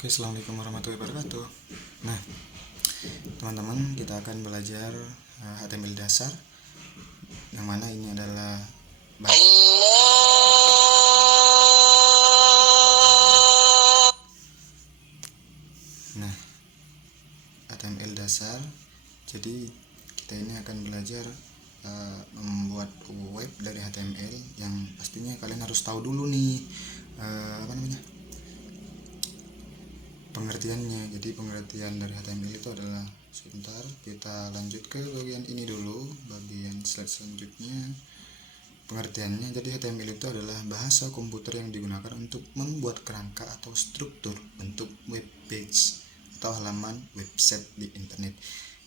Oke, assalamualaikum warahmatullahi wabarakatuh. Nah, teman-teman, kita akan belajar HTML dasar, yang mana ini adalah Nah, HTML dasar. Jadi kita ini akan belajar membuat web dari HTML, yang pastinya kalian harus tahu dulu nih pengertiannya. Jadi pengertian dari HTML itu adalah, sebentar kita lanjut ke bagian ini dulu, bagian slide selanjutnya. Pengertiannya, jadi HTML itu adalah bahasa komputer yang digunakan untuk membuat kerangka atau struktur bentuk web page atau halaman website di internet.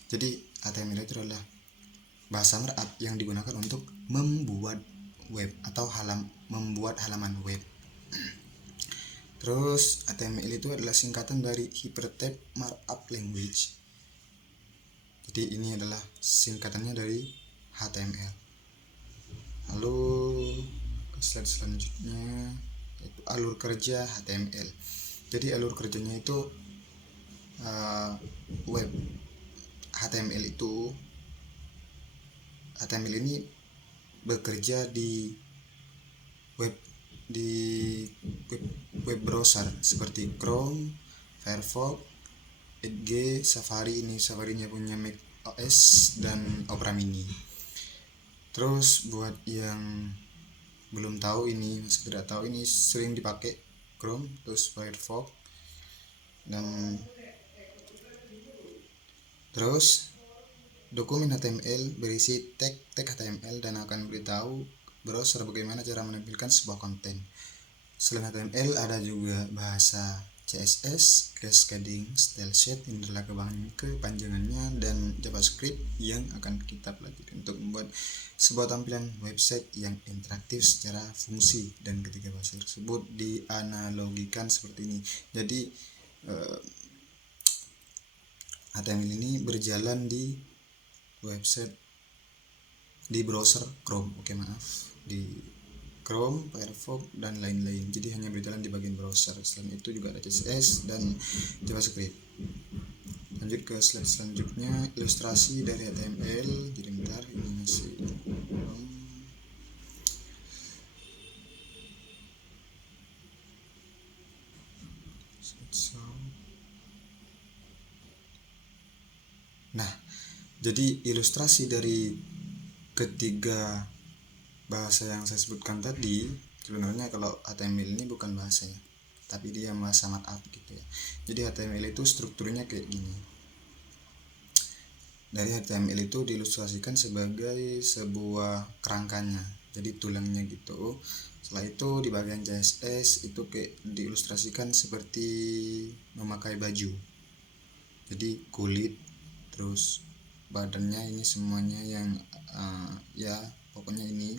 Jadi HTML itu adalah bahasa markup yang digunakan untuk membuat web atau membuat halaman web. Terus HTML itu adalah singkatan dari Hypertext Markup Language. Jadi ini adalah singkatannya dari HTML. Lalu ke slide selanjutnya, yaitu alur kerja HTML. Jadi alur kerjanya itu web HTML ini bekerja di web browser seperti Chrome, Firefox, Edge, Safari. Ini Safari-nya punya Mac OS dan Opera Mini. Terus buat yang belum tahu, ini masih tidak tahu, ini sering dipakai Chrome, terus Firefox, dan terus dokumen HTML berisi tag HTML dan akan beritahu browser bagaimana cara menampilkan sebuah konten. Selain HTML ada juga bahasa CSS, cascading, style sheet, ini adalah kepanjangannya, dan JavaScript yang akan kita pelajari untuk membuat sebuah tampilan website yang interaktif secara fungsi, dan ketiga bahasa tersebut dianalogikan seperti ini. Jadi HTML ini berjalan di website di browser Chrome, di Chrome, Firefox, dan lain-lain. Jadi hanya berjalan di bagian browser. Selain itu juga ada CSS dan JavaScript. Lanjut ke slide selanjutnya, ilustrasi dari HTML. Jadi bentar, ini masih Nah, jadi ilustrasi dari ketiga bahasa yang saya sebutkan tadi, sebenarnya kalau HTML ini bukan bahasanya, tapi dia bahasa markup gitu ya. Jadi HTML itu strukturnya kayak gini. Dari HTML itu diilustrasikan sebagai sebuah kerangkanya, jadi tulangnya gitu. Setelah itu di bagian CSS itu kayak diilustrasikan seperti memakai baju. Jadi kulit, terus badannya, ini semuanya yang ya pokoknya ini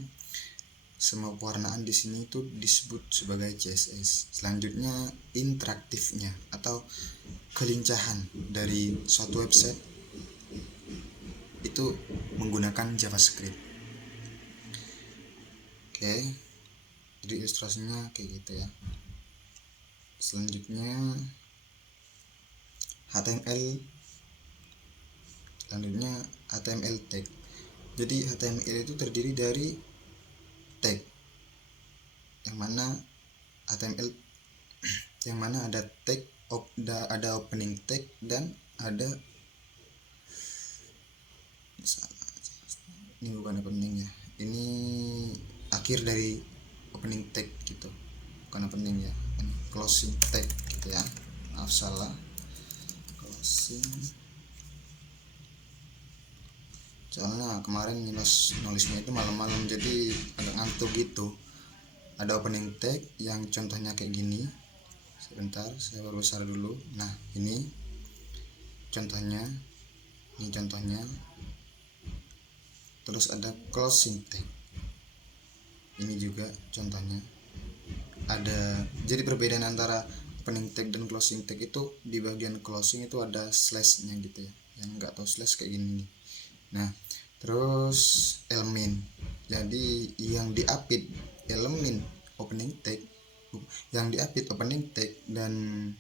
semua pewarnaan di sini itu disebut sebagai CSS. Selanjutnya interaktifnya atau kelincahan dari suatu website itu menggunakan JavaScript. Oke, jadi ilustrasinya kayak gitu ya. Selanjutnya HTML tag. Jadi HTML itu terdiri dari tag, yang mana HTML yang mana ada tag, ada opening tag, dan ada ini bukan opening ya, ini akhir dari opening tag gitu, bukan opening ya, ini closing tag gitu ya. Maaf, salah, closing. Soalnya kemarin nulisnya itu malam-malam, jadi agak ngantuk gitu. Ada opening tag yang contohnya kayak gini. Sebentar, saya baru besar dulu. Nah, ini contohnya. Terus ada closing tag. Ini juga contohnya. Jadi perbedaan antara opening tag dan closing tag itu, di bagian closing itu ada slashnya gitu ya. Yang nggak tahu slash kayak gini nih. Nah, terus elemen. Jadi yang diapit elemen opening tag, dan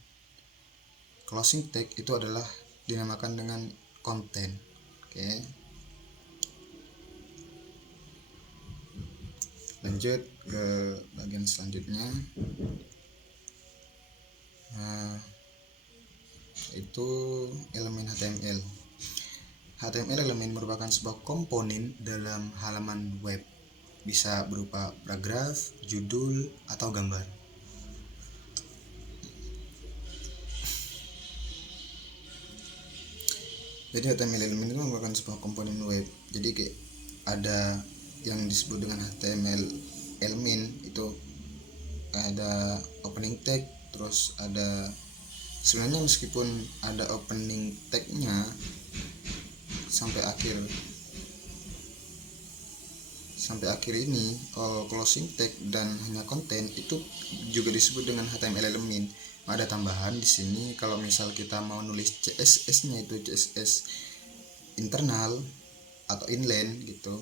closing tag itu adalah dinamakan dengan konten. Oke, lanjut ke bagian selanjutnya. Nah, itu elemen HTML. HTML elemen merupakan sebuah komponen dalam halaman web, bisa berupa paragraf, judul, atau gambar. Jadi HTML elemen itu merupakan sebuah komponen web. Jadi kayak ada yang disebut dengan HTML elemen, itu ada opening tag, terus ada, sebenarnya meskipun ada opening tagnya sampai akhir ini, closing tag dan hanya konten itu juga disebut dengan HTML elemen. Ada tambahan di sini, kalau misal kita mau nulis CSS-nya itu CSS internal atau inline gitu,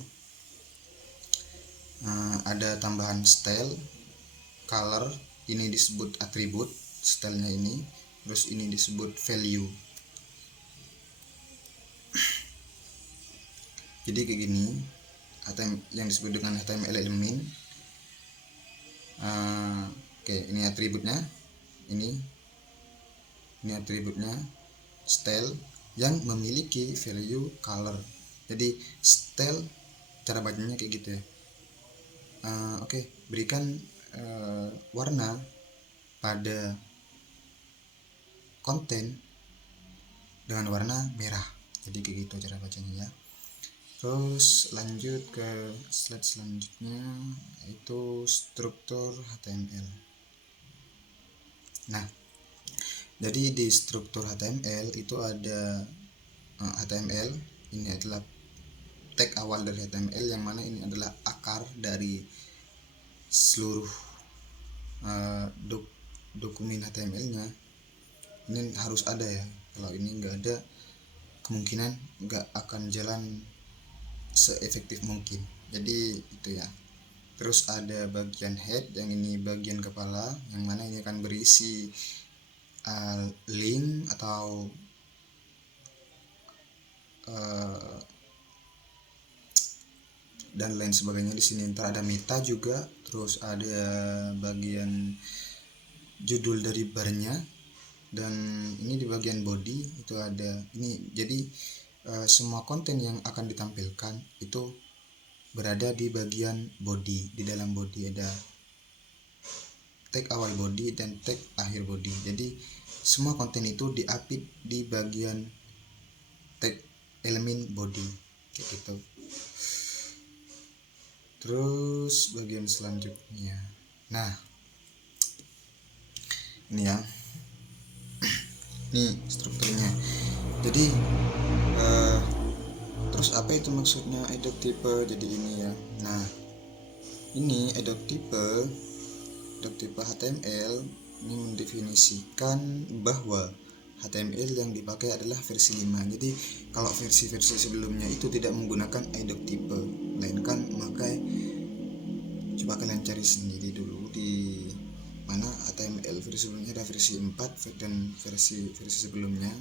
ada tambahan style, color, ini disebut atribut stylenya ini, terus ini disebut value. Jadi kayak gini yang disebut dengan HTML elemen. Oke, ini atributnya, ini atributnya style yang memiliki value color. Jadi style cara bacanya kayak gitu ya. Oke, berikan warna pada konten dengan warna merah. Jadi kayak gitu cara bacanya ya. Terus lanjut ke slide selanjutnya, yaitu struktur HTML. Nah, jadi di struktur HTML itu ada HTML, ini adalah tag awal dari HTML, yang mana ini adalah akar dari seluruh dokumen HTML-nya. Ini harus ada ya, kalau ini nggak ada kemungkinan nggak akan jalan seefektif mungkin. Jadi itu ya. Terus ada bagian head, yang ini bagian kepala, yang mana ini akan berisi link atau dan lain sebagainya. Di sini ntar ada meta juga. Terus ada bagian judul dari barnya, dan ini di bagian body itu ada ini. Jadi semua konten yang akan ditampilkan itu berada di bagian body. Di dalam body ada tag awal body dan tag akhir body. Jadi semua konten itu diapit di bagian tag elemen body kayak gitu. Terus bagian selanjutnya, nah ini ya, ini strukturnya. Jadi terus apa itu maksudnya edit type? Jadi ini ya, nah ini edit type HTML ini mendefinisikan bahwa HTML yang dipakai adalah versi 5. Jadi kalau versi-versi sebelumnya itu tidak menggunakan edit type, melainkan memakai, coba kalian cari sendiri dulu di mana HTML versi sebelumnya, ada versi 4 dan versi sebelumnya.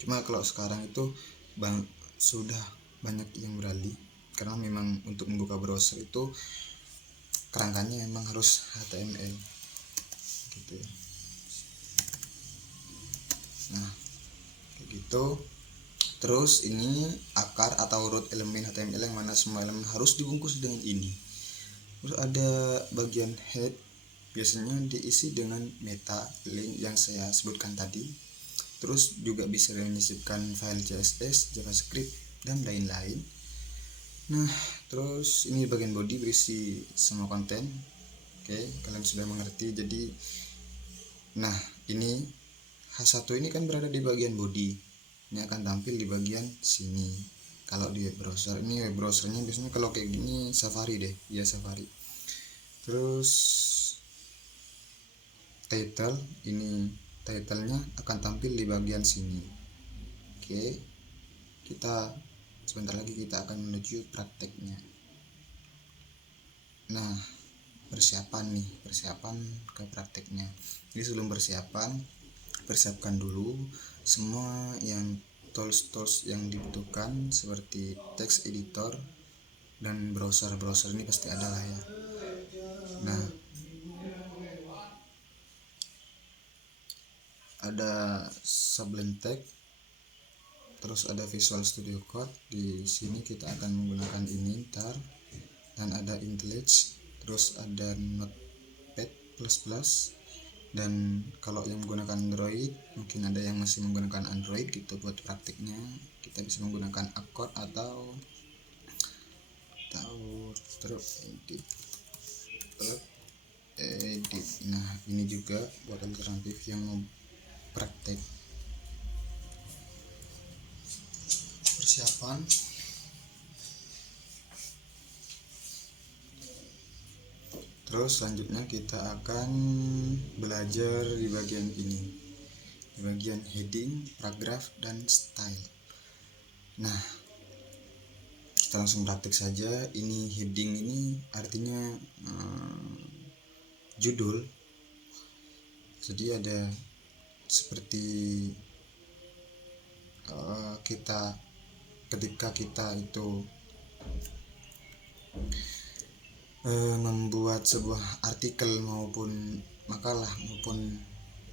Cuma kalau sekarang itu sudah banyak yang beralih, karena memang untuk membuka browser itu kerangkanya memang harus HTML gitu ya. Nah kayak gitu. Terus ini akar atau root elemen HTML, yang mana semua elemen harus dibungkus dengan ini. Terus ada bagian head, biasanya diisi dengan meta link yang saya sebutkan tadi. Terus juga bisa menyisipkan file CSS, JavaScript, dan lain-lain. Nah, terus ini bagian body berisi semua konten. Oke, kalian sudah mengerti. Jadi, nah ini H1 ini kan berada di bagian body. Ini akan tampil di bagian sini. Kalau di web browser, ini web browsernya biasanya kalau kayak gini Safari deh, ya Safari. Terus title, ini titlenya akan tampil di bagian sini. Oke, kita sebentar lagi kita akan menuju prakteknya. Nah, persiapan ke prakteknya. Jadi sebelum persiapan, persiapkan dulu semua yang tools yang dibutuhkan seperti text editor dan browser ini pasti ada lah ya. Nah, ada Sublime Text, terus ada Visual Studio Code. Di sini kita akan menggunakan ini ntar, dan ada IntelliJ, terus ada Notepad++. Dan kalau yang menggunakan Android, mungkin ada yang masih menggunakan Android gitu, buat praktiknya kita bisa menggunakan Accord atau terus edit. Nah, ini juga buat alternatif yang mau praktek. Persiapan. Terus selanjutnya kita akan belajar di bagian ini, di bagian heading, paragraf, dan style. Nah, kita langsung praktik saja. Ini heading ini artinya judul. Jadi ada seperti ketika kita itu membuat sebuah artikel maupun makalah maupun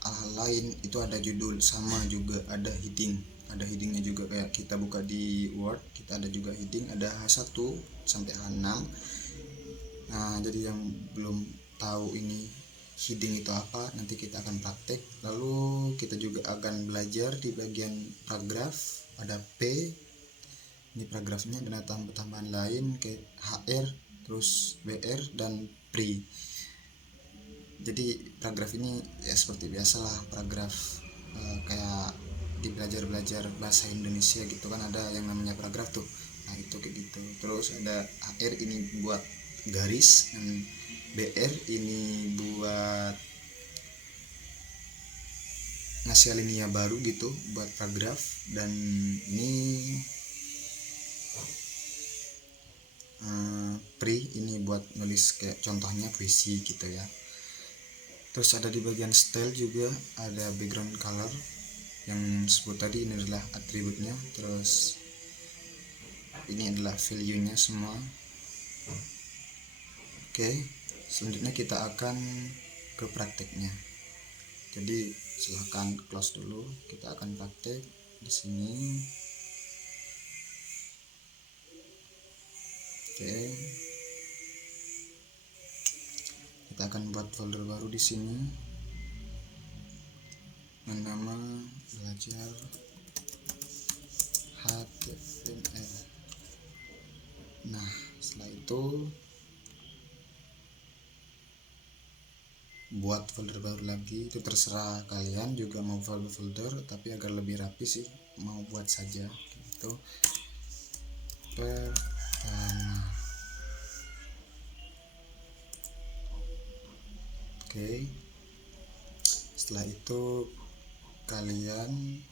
hal lain, itu ada judul, sama juga ada headingnya juga. Kayak kita buka di Word, kita ada juga heading, ada H1 sampai H6. Nah, jadi yang belum tahu ini heading itu apa, nanti kita akan praktek. Lalu kita juga akan belajar di bagian paragraf, ada P, ini paragrafnya, dan tambahan lain kayak HR, terus BR, dan PRI. Jadi paragraf ini ya seperti biasalah paragraf, kayak di belajar bahasa Indonesia gitu kan, ada yang namanya paragraf tuh. Nah, itu kayak gitu. Terus ada HR ini buat garis, dan BR ini buat ngasih alinea baru gitu buat paragraf, dan ini Pri ini buat nulis kayak contohnya puisi gitu ya. Terus ada di bagian style juga ada background color yang sebut tadi, ini adalah atributnya. Terus ini adalah value nya semua. Oke, selanjutnya kita akan ke prakteknya. Jadi silahkan close dulu, kita akan praktek di sini. Oke, kita akan buat folder baru di sini, nama belajar HTML. Nah, setelah itu buat folder baru lagi, itu terserah kalian juga mau folder, tapi agar lebih rapi sih mau buat saja gitu. Pertama. Oke, setelah itu kalian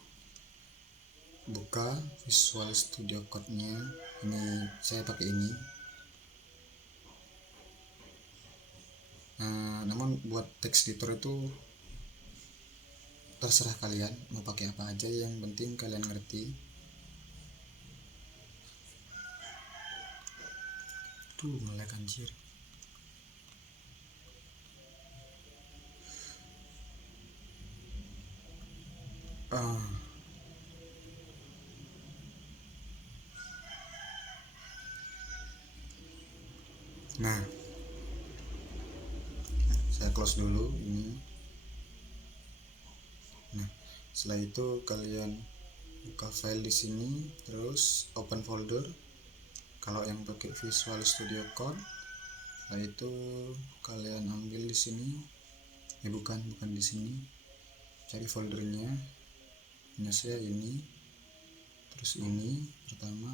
buka Visual Studio Code-nya. Ini saya pakai ini. Namun buat text editor itu terserah kalian mau pakai apa aja, yang penting kalian ngerti. Tuh nge-lag anjir. Nah, saya close dulu ini. Nah, setelah itu kalian buka file di sini, terus open folder. Kalau yang pakai Visual Studio Code, setelah itu kalian ambil di sini. Bukan di sini. Cari foldernya. Punya saya ini. Terus ini pertama,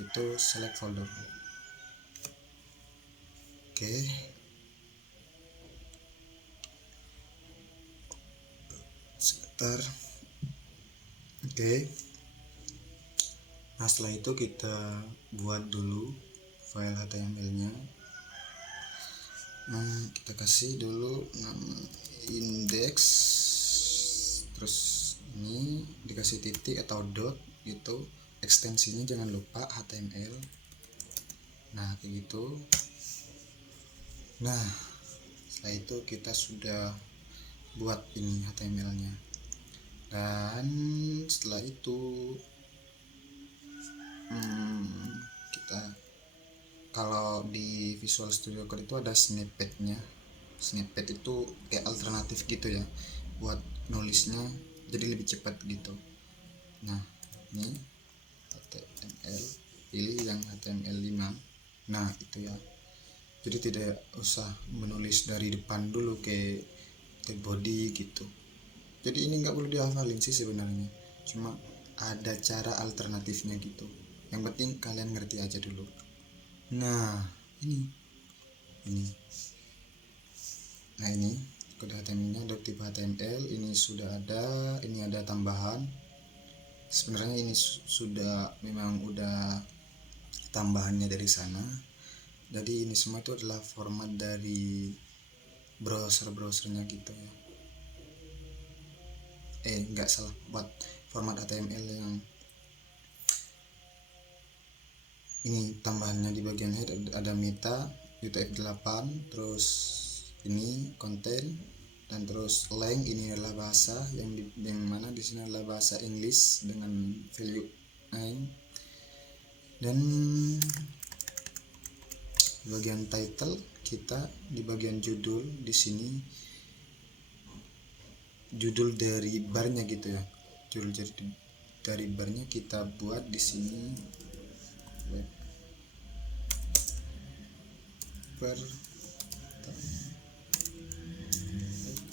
itu select folder. Oke. Sebentar. Oke. Nah, setelah itu kita buat dulu file HTML-nya. Kita kasih dulu nama index terus ini dikasih titik atau dot gitu, ekstensinya jangan lupa HTML. Nah kayak gitu. Nah setelah itu kita sudah buat ini HTML nya, dan setelah itu kita, kalau di Visual Studio Code itu ada snippetnya. Snippet itu kayak alternatif gitu ya, buat nulisnya jadi lebih cepat gitu. Nah ini HTML, pilih yang HTML5. Nah itu ya, jadi tidak usah menulis dari depan dulu ke tag body gitu. Jadi ini nggak perlu dihafalin sih sebenarnya, cuma ada cara alternatifnya gitu, yang penting kalian ngerti aja dulu. Nah ini nah ini kode HTML nya untuk tipe HTML ini sudah ada. Ini ada tambahan, sebenarnya ini sudah memang udah tambahannya dari sana. Jadi ini semua itu adalah format dari browsernya gitu ya. Enggak salah, buat format HTML yang ini tambahannya di bagian head ada meta, UTF-8, terus ini konten, dan terus length ini adalah bahasa yang mana di sini adalah bahasa English dengan value 9. Dan di bagian title kita, di bagian judul di sini judul dari barnya gitu ya, judul dari barnya kita buat di sini web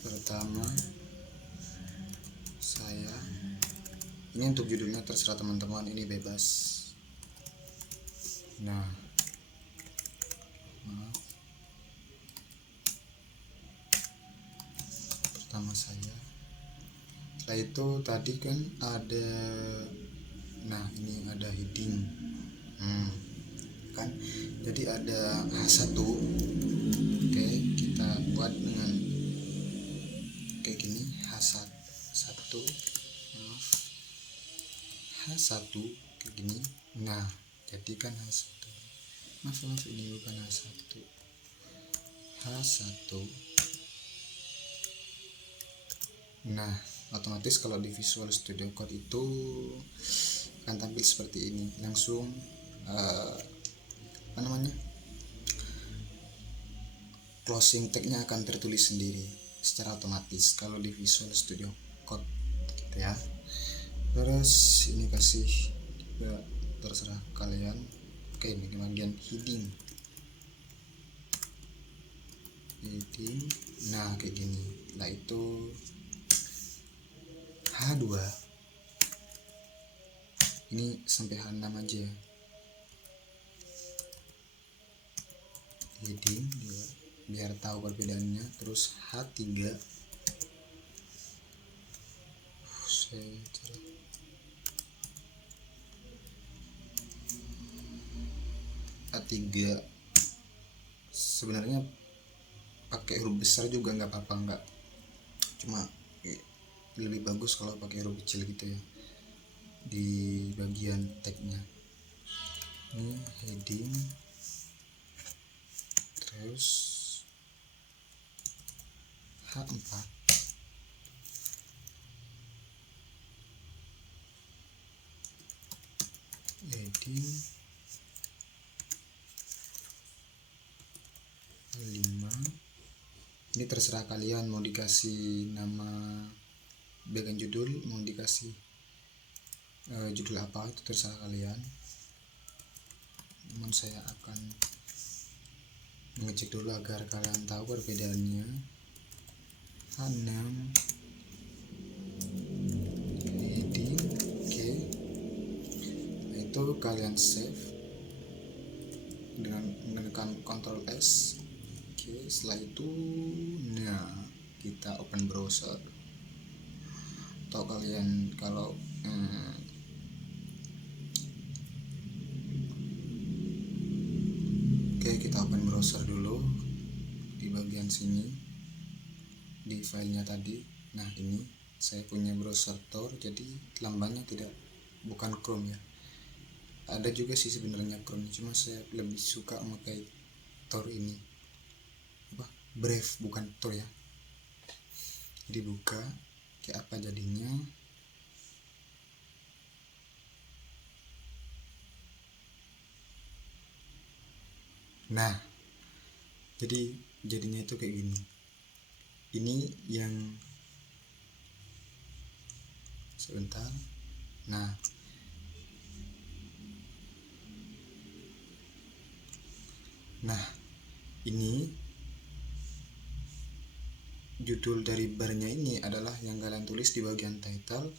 pertama saya. Ini untuk judulnya terserah teman-teman, ini bebas. Nah maaf, pertama saya. Setelah itu tadi kan ada, nah ini ada heading kan, jadi ada H1. Oke, kita buat dengan kayak gini, H1 kayak gini. Nah jadi kan H1, maaf ini bukan H1. Nah otomatis kalau di Visual Studio Code itu akan tampil seperti ini, langsung apa namanya, closing tagnya akan tertulis sendiri secara otomatis kalau di Visual Studio Code gitu ya. Terus ini kasih juga terserah kalian. Oke, ini di bagian heading. Nah kayak gini. Nah itu H2 ini sampai H6 aja, heading biar tahu perbedaannya. Terus H3 sebenarnya pakai huruf besar juga nggak apa-apa, nggak, cuma lebih bagus kalau pakai huruf kecil gitu ya di bagian tagnya. Ini heading, terus H4 heading, 5. Ini terserah kalian mau dikasih nama bagian judul, mau dikasih judul apa, itu terserah kalian. Namun saya akan mengecek dulu agar kalian tahu perbedaannya. H6 heading, oke. Nah, itu kalian save dengan menekan Ctrl S. Oke, setelah itu nah kita open browser, atau kalian kalau oke, kita open browser dulu di bagian sini di filenya tadi. Nah ini saya punya browser Tor, jadi lambangnya bukan Chrome ya. Ada juga sih sebenarnya Chrome, cuma saya lebih suka memakai Tor ini, Brave bukan Tor ya. Jadi buka kayak apa jadinya. Nah, jadinya itu kayak gini. Ini yang sebentar. Nah, ini judul dari barnya ini adalah yang kalian tulis di bagian title,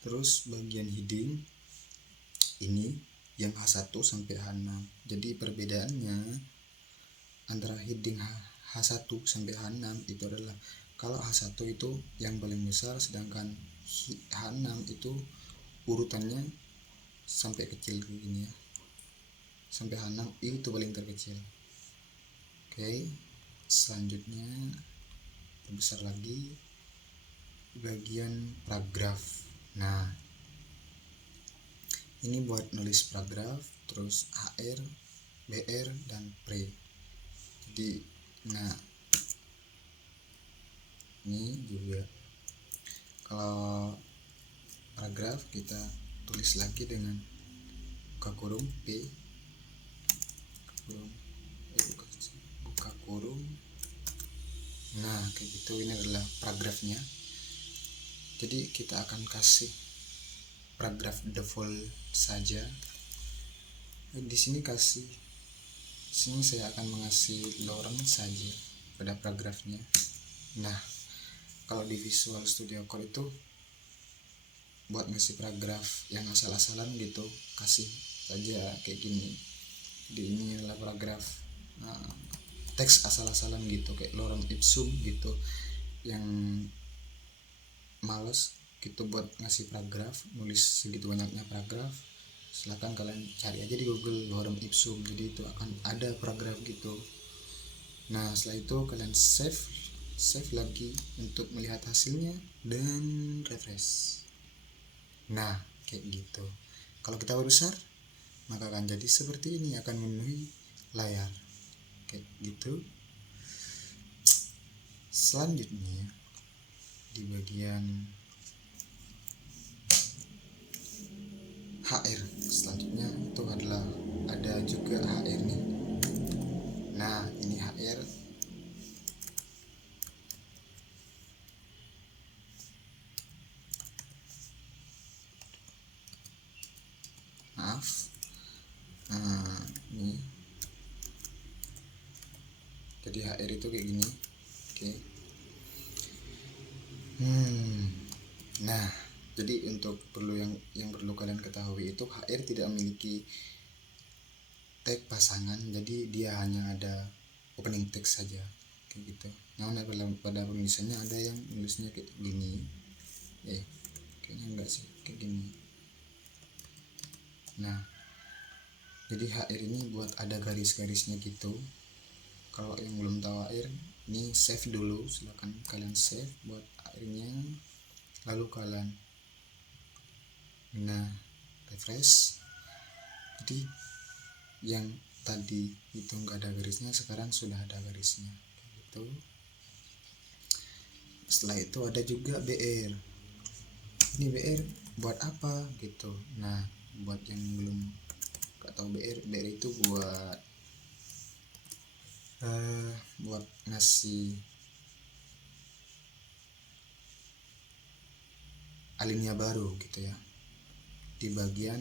terus bagian heading ini yang H1 sampai H6. Jadi perbedaannya antara heading H1 sampai H6 itu adalah kalau H1 itu yang paling besar, sedangkan H6 itu urutannya sampai kecil begini ya. Sampai H6 itu paling terkecil. Oke, selanjutnya terbesar lagi bagian paragraf. Nah, ini buat nulis paragraf, terus HR, BR, dan pre. Jadi, nah ini juga kalau paragraf kita tulis lagi dengan buka kurung P, buka kurung. Nah, kayak gitu. Ini adalah paragrafnya. Jadi kita akan kasih paragraf default saja. Di sini saya akan mengasih lorem saja pada paragrafnya. Nah, kalau di Visual Studio Code itu buat ngasih paragraf yang asal-asalan gitu, kasih saja kayak gini. Jadi ini adalah paragraf teks asal-asalan gitu, kayak lorem ipsum gitu. Yang males gitu buat ngasih paragraf, nulis segitu banyaknya paragraf, silahkan kalian cari aja di Google lorem ipsum, jadi itu akan ada paragraf gitu. Nah, setelah itu kalian save lagi untuk melihat hasilnya dan refresh. Nah, kayak gitu. Kalau kita berbesar, maka akan jadi seperti ini, akan memenuhi layar kayak gitu. Selanjutnya di bagian HR, selanjutnya itu adalah ada juga HR nih. Nah, ini HR. Maaf. Ini. Jadi HR itu kayak gini. Oke. Nah, jadi untuk yang perlu kalian ketahui itu HR tidak memiliki tag pasangan, jadi dia hanya ada opening text saja kayak gitu. Namun pada penulisannya ada yang nulisnya kayak gini. Kayaknya enggak sih, kayak gini. Nah, jadi HR ini buat ada garis-garisnya gitu. Kalau yang belum tahu HR, ini save dulu, silakan kalian save buat HR-nya, lalu kalian refresh. Jadi yang tadi itu nggak ada garisnya, sekarang sudah ada garisnya gitu. Setelah itu ada juga BR. Ini BR buat apa gitu. Nah, buat yang belum nggak tahu BR itu buat ngasih alinea baru gitu ya di bagian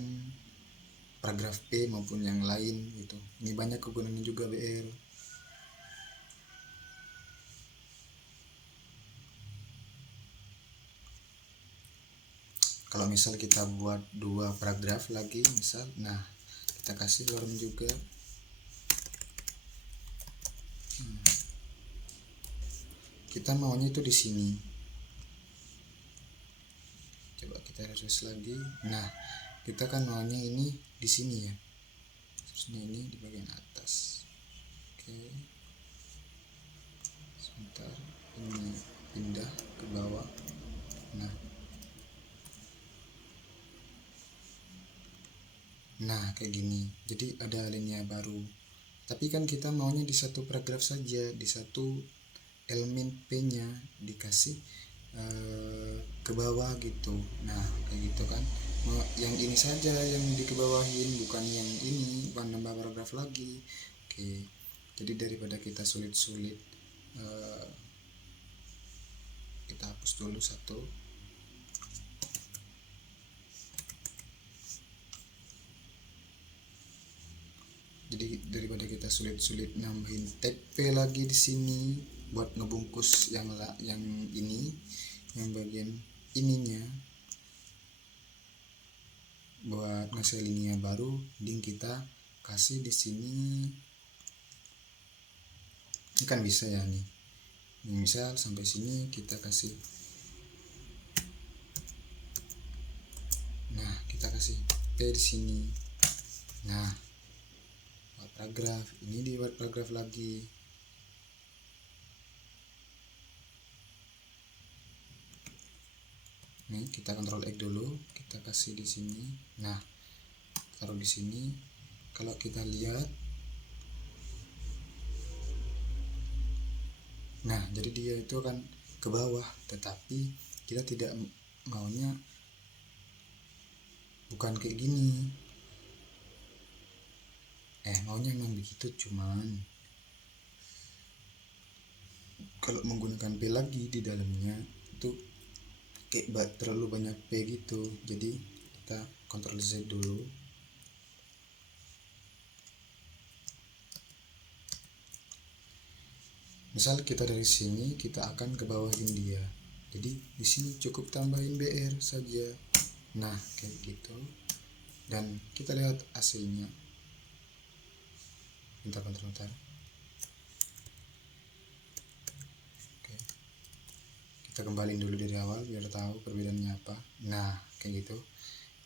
paragraf P maupun yang lain gitu. Ini banyak kegunaannya juga BR. Kalau misal kita buat 2 paragraf lagi misal, nah kita kasih lorem juga. Kita maunya itu di sini. Coba kita refresh lagi. Nah, kita kan maunya ini di sini ya. Terusnya ini di bagian atas. Oke. Sebentar, ini pindah ke bawah. Nah kayak gini, jadi ada alinea baru, tapi kan kita maunya di satu paragraf saja, di satu elemen P nya dikasih ke bawah gitu. Nah kayak gitu kan, yang ini saja yang dikebawahin, bukan yang ini, bukan nambah paragraf lagi. Oke, jadi daripada kita sulit-sulit, kita hapus dulu satu. Jadi daripada kita sulit-sulit nambahin tag P lagi di sini buat ngebungkus yang ini, yang bagian ininya, buat ngasih linia baru, mending kita kasih di sini. Ini kan bisa ya nih. Misal sampai sini kita kasih. Nah, kita kasih P di sini. Nah, buat paragraf, ini dibuat paragraf lagi. Nih, kita Ctrl X dulu, kita kasih di sini. Nah, taruh di sini. Kalau kita lihat, nah jadi dia itu akan ke bawah, tetapi kita tidak maunya bukan kayak gini. Maunya memang begitu, cuman kalau menggunakan P lagi di dalamnya itu kayak terlalu banyak P gitu. Jadi kita Ctrl Z dulu. Misal kita dari sini, kita akan ke bawahin dia. Jadi di sini cukup tambahin BR saja. Nah, kayak gitu. Dan kita lihat hasilnya. Bentar. Oke. Kita kembali dulu dari awal biar tahu perbedaannya apa. Nah, kayak gitu.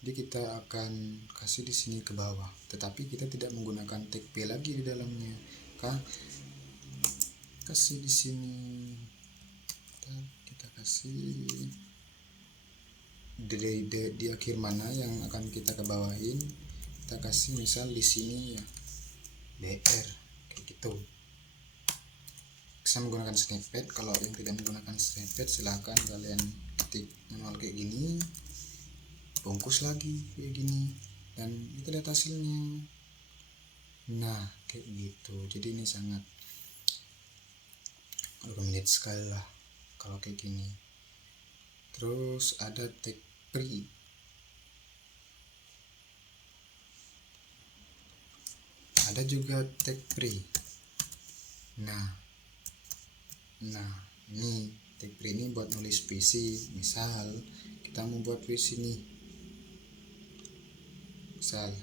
Jadi kita akan kasih di sini ke bawah, tetapi kita tidak menggunakan tag P lagi di dalamnya. Kasih di sini. Kita kasih di akhir mana yang akan kita kebawahin, kita kasih misal di sini ya BR kayak gitu. Bisa menggunakan snippet. Kalau yang tidak menggunakan snippet, silahkan kalian ketik manual kayak gini, bungkus lagi kayak gini, dan kita lihat hasilnya. Nah kayak gitu. Jadi ini sangat rumit sekali lah kalau kayak gini. Terus ada tag pre. Ada juga tag pre. Nah ini tag pre ini buat nulis puisi. Misal kita mau buat puisi nih, misal.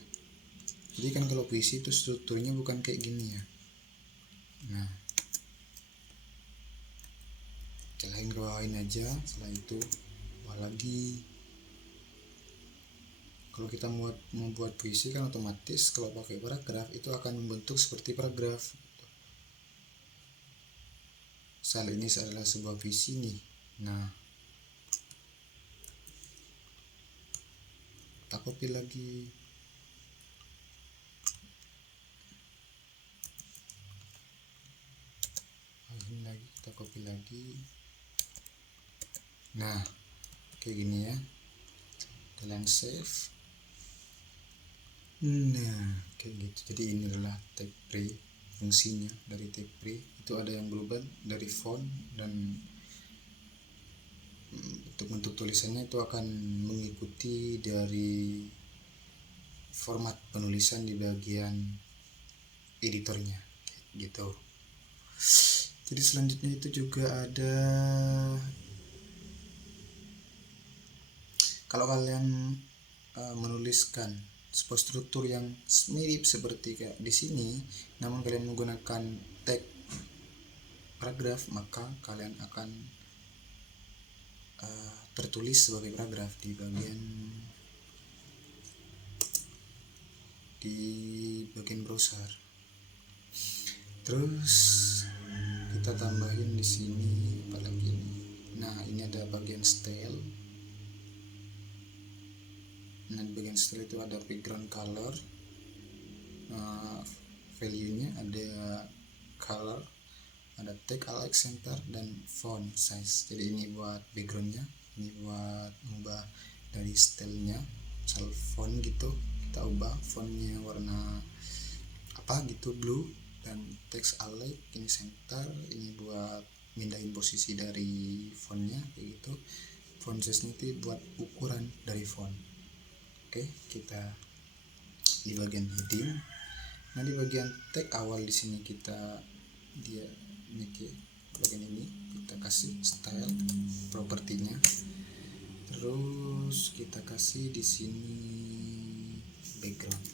Jadi kan kalau puisi itu strukturnya bukan kayak gini ya. Nah, celahin ke bawahin aja. Setelah itu bawah lagi. Kalau kita membuat puisi kan otomatis kalau pakai paragraf itu akan membentuk seperti paragraf. Misal ini adalah sebuah puisi nih. Nah, kita copy lagi. Kita copy lagi. Nah kayak gini ya, kalian save. Nah kayak gitu. Jadi ini adalah tag pre. Fungsinya dari tag pre itu ada yang berubah dari font, dan bentuk tulisannya itu akan mengikuti dari format penulisan di bagian editornya gitu. Jadi selanjutnya itu juga ada, kalau kalian menuliskan sebuah struktur yang mirip seperti kayak di sini, namun kalian menggunakan tag paragraf, maka kalian akan tertulis sebagai paragraf di bagian browser. Terus kita tambahin di sini apa lagi nih? Nah ini ada bagian style. Nah di bagian style itu ada background color, value nya ada color, ada tag align center, dan font size. Jadi ini buat backgroundnya, ini buat ubah dari stylenya, misal font gitu kita ubah fontnya warna apa gitu, blue, dan text align ini center, ini buat mindahin posisi dari fontnya kayak gitu. Font size itu buat ukuran dari font. Oke, kita di bagian heading. Nah di bagian tag awal di sini kita ini bagian ini kita kasih style propertinya, terus kita kasih di sini background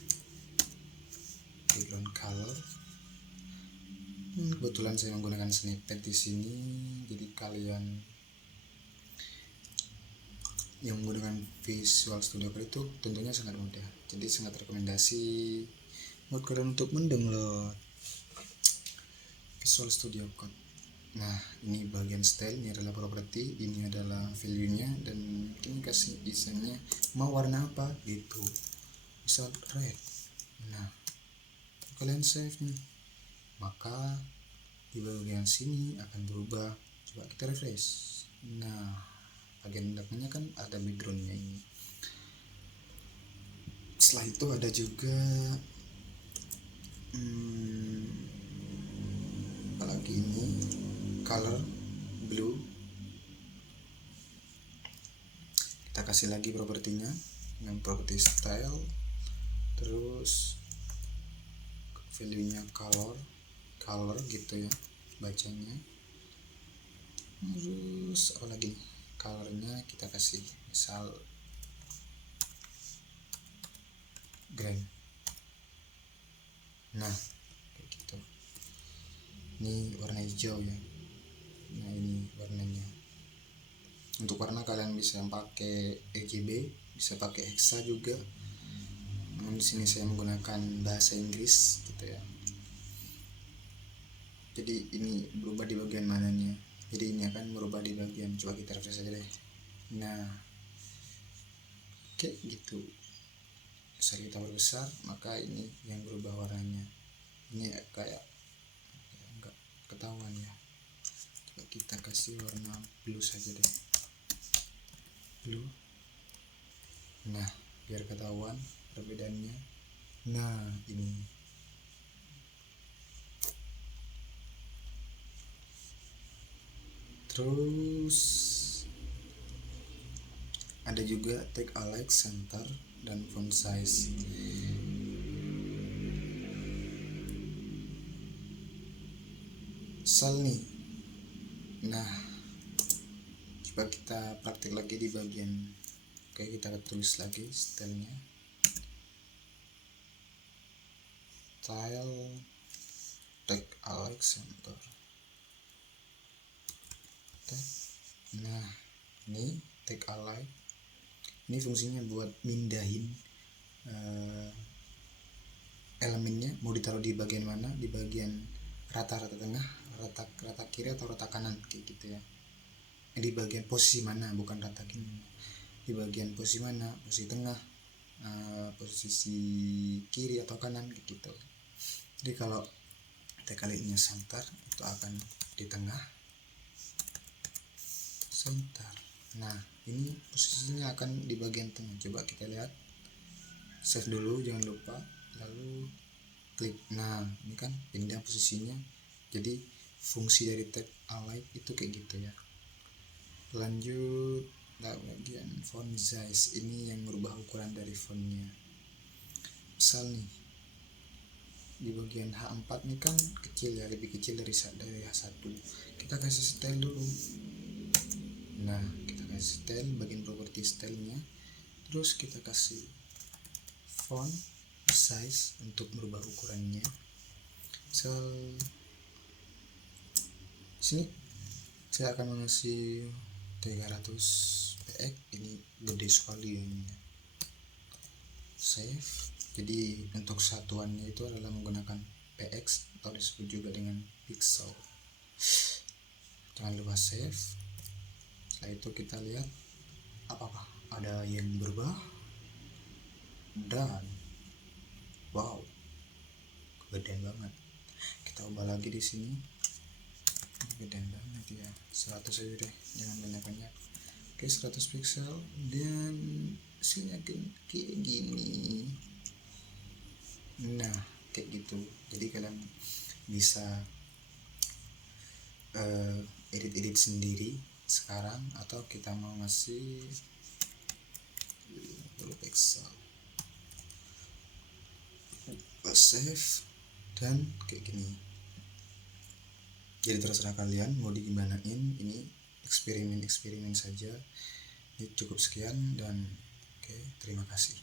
color. Kebetulan saya menggunakan snippet di sini, jadi kalian yang menggunakan Visual Studio Code itu tentunya sangat mudah. Jadi sangat rekomendasi buat kalian untuk mendownload Visual Studio Code. Nah ini bagian style, ini adalah property, ini adalah value nya, dan ini kasih desainnya mau warna apa gitu, misal red. Nah kalian save nih, maka di bagian sini akan berubah. Coba kita refresh. Nah bagian belakangnya kan ada backgroundnya ini. Setelah itu ada juga apalagi ini color blue, kita kasih lagi propertinya dengan property style, terus value nya color gitu ya bacanya. Terus apalagi colornya kita kasih misal green. Nah kayak gitu, ini warna hijau ya. Nah ini warnanya. Untuk warna kalian bisa pakai RGB, bisa pakai hexa juga. Namun di sini saya menggunakan bahasa Inggris gitu ya. Jadi ini berubah di bagian mananya. Jadi ini akan berubah di bagian, coba kita refresh aja deh. Nah kayak gitu. Bisa kita perbesar, maka ini yang berubah warnanya. Ini kayak enggak ketahuan ya. Coba kita kasih warna blue saja deh, blue. Nah biar ketahuan perbedaannya. Nah ini terus ada juga tag align center dan font size. Misal nih, nah coba kita praktik lagi di bagian. Oke, kita tulis lagi stylenya, style tag align center. Nah ini tag align, ini fungsinya buat mindahin elemennya mau ditaruh di bagian mana, di bagian rata-rata tengah, rata kiri, atau rata kanan kayak gitu ya. Di bagian posisi mana, bukan rata kiri, di bagian posisi mana, posisi tengah, posisi kiri atau kanan gitu. Jadi kalau tag align-nya center itu akan di tengah, center. Nah ini posisinya akan di bagian tengah. Coba kita lihat, save dulu jangan lupa, lalu klik. Nah ini kan pindah posisinya. Jadi fungsi dari tag align itu kayak gitu ya. Lanjut bagian font size, ini yang merubah ukuran dari fontnya. Misal nih di bagian H4 nih kan kecil ya, lebih kecil dari H1. Kita kasih style dulu. Nah kita kasih style, bagian properti stylenya, terus kita kasih font size untuk merubah ukurannya. Misal sini saya akan mengasih 300 px, ini gede sekali ini. Save. Jadi untuk satuannya itu adalah menggunakan px atau disebut juga dengan pixel. Jangan lupa save. Setelah itu kita lihat apakah ada yang berubah, dan wow, kegedean banget. Kita ubah lagi di sini, kegedean banget ya, 100 aja deh, jangan banyak-banyak. Oke, 100 pixel, dan hasilnya kayak gini. Nah, kayak gitu. Jadi kalian bisa edit-edit sendiri sekarang, atau kita mau ngasih 50 pixel, save, dan kayak gini. Jadi terserah kalian mau digimanain, ini eksperimen saja. Ini cukup sekian, dan oke, terima kasih.